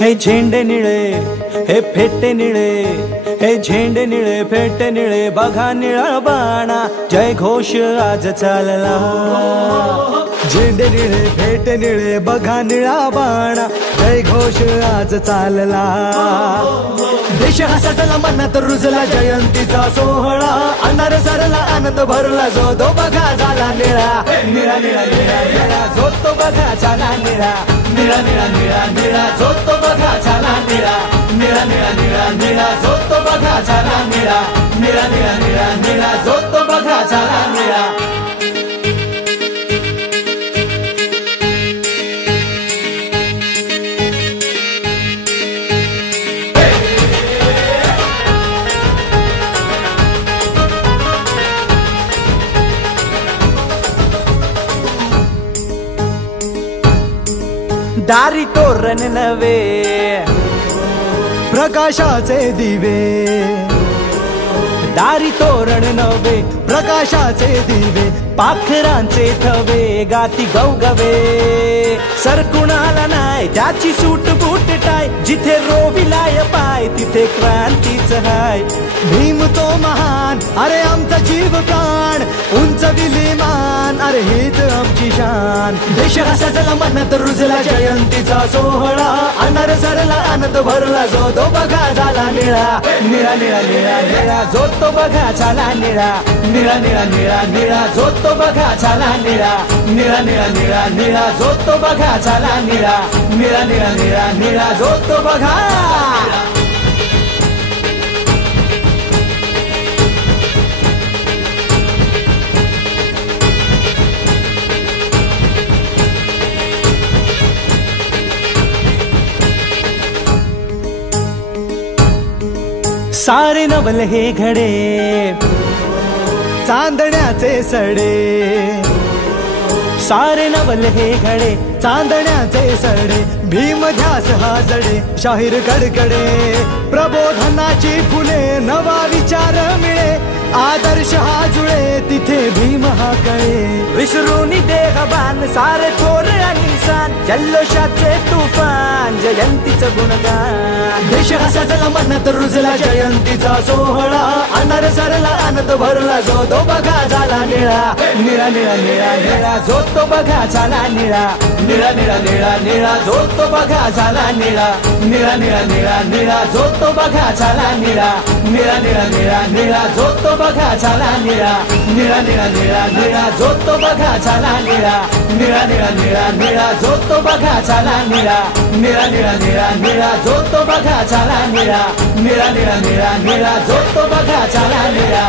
हे झेंडे निळे हे फेटे निळे, हे झेंडे निळे फेटे निळे बघा निळा बाणा, जय घोष आज चालला। झेंडे निळे फेटे निळे बघा निळा बाणा, जय घोष आज चालला। देश हा सजला मनात रुजला जयंतीचा सोहळा, अंधार सरला आनंद भरला जो तो बघा झाला निळा। निळा निळा निळा निळा जो तो बघा झाला निळा, निळा निळा निळा निळा जो तो बघा झाला निळा, निळा निळा निळा निळा जो तो बघा झाला निळा, निळा निळा निळा निळा जो तो बघा झाला निळा। दारी तोरण नवे प्रकाशाचे दिवे, दारी तोरण नवे प्रकाशाचे दिवे, पाखरांचे थवे गाती गवगवे। सर कुणाला नाय त्याची सूट बूट टाय, जिथे रोविलाय पाय तिथे क्रांतीच हाय। भीम तो महान अरे आमचा जीव प्राण, उंच विलीमान अरे हीच आमची शान। देश हा सजला मनात रुजला जयंतीचा सोहळा, अंधार सरला आनंद भरला जो तो बघा झाला निळा। निळा निळा निळा निळा जो तो बघा झाला निळा, निळा निळा निळा निळा जो तो बघा झाला निळा, निळा निळा निळा निळा जो तो बघा झाला निळा, निळा निळा निळा निळा जो तो बघा। सारे नवल हे घडे चांदण्याचे सडे, सारे नवल हे घडे चांदण्याचे सडे, भीम ध्यास हा जडे शाहीर कडकडे। प्रबोधनाची फुले नवा विचार मिळे, आदर्श हा जुळे तिथे भीम हा कळे। विसरून देहबान सारे थोर आणि सान, जल्लोषाचे तुफान जयंतीचं गुणगान। देश हा सजला मनात रुजला जयंतीचा सोहळा, अंधार सरला आनंद भरला जो तो बघा झाला निळा। निळा निळा निळा निळा जो तो बघा झाला निळा, निळा निळा निळा निळा जो तो बघा झाला निळा, निळा निळा निळा निळा जो तो बघा झाला निळा, निळा निळा निळा निळा जो तो बघा झाला निळा, निळा निळा निळा निळा जो तो बघा झाला निळा, निळा निळा निळा निळा जो तो बघा झाला निळा, निळा निळा निळा निळा जो तो बघा झाला निळा, निळा निळा निळा निळा जो तो बघा झाला निळा।